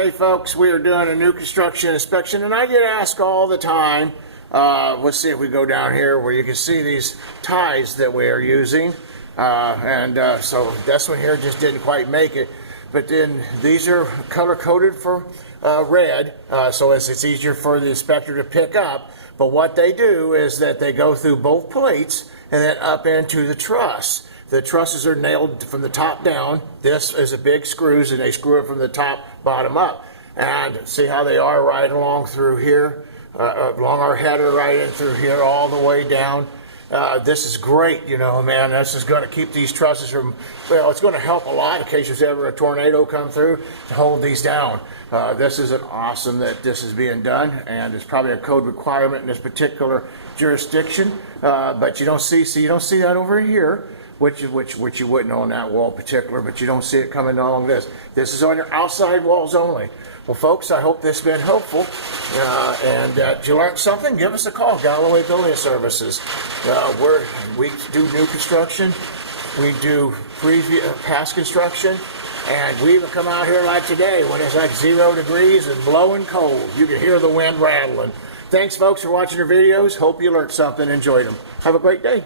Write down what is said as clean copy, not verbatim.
Hey folks, we are doing a new construction inspection, and I get asked all the time, let's see if we go down here where you can see these ties that we are using, so this one here just didn't quite make it, but then these are color coded for red, so it's easier for the inspector to pick up. But what they do is that they go through both plates and then up into the truss. The trusses are nailed from the top down. This is a big screws, and they screw it from the top bottom up. And see how they are right along through here, along our header, right in through here, all the way down. This is great, you know, man. This is going to keep these trusses from, well, it's going to help a lot in case there's ever a tornado come through to hold these down. This is an awesome that this is being done, and it's probably a code requirement in this particular jurisdiction. But you don't see that over here. Which you wouldn't on that wall particular, but you don't see it coming along this. This is on your outside walls only. Well, folks, I hope this has been helpful. And if you learned something, give us a call, Galloway Building Services. We do new construction. We do past construction. And we even come out here like today when it's like 0 degrees and blowing cold. You can hear the wind rattling. Thanks, folks, for watching our videos. Hope you learned something and enjoyed them. Have a great day.